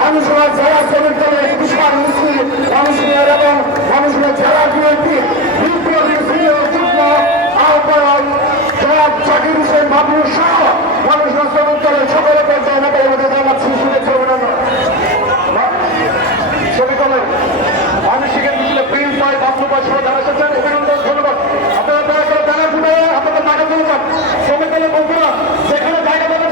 মানুষরা জেলা শ্রমিক দলের বিশাল মিছিল মানুষের এবং মানুষের জেলা বিএনপি যুগ্ম আহ্বায়ক জনাব জাকির হোসেন বাবুর সহ মানুষরা শ্রমিক দলের সকলে পর্যায়ে নেতার মধ্যে জানাচ্ছি শুভেচ্ছা অভিনন্দন। শ্রমিক দলের মানসিকের মিছিলে প্রিন্স ভাই বাবলু ভাই সহ যারা এসেছেন অভিনন্দন ধন্যবাদ। আপনারা দয়া করে ব্যানার ফুটে আপনাদের জায়গা চলে যান। শ্রমিক দলের বন্ধুরা যেখানে জায়গা পাবেন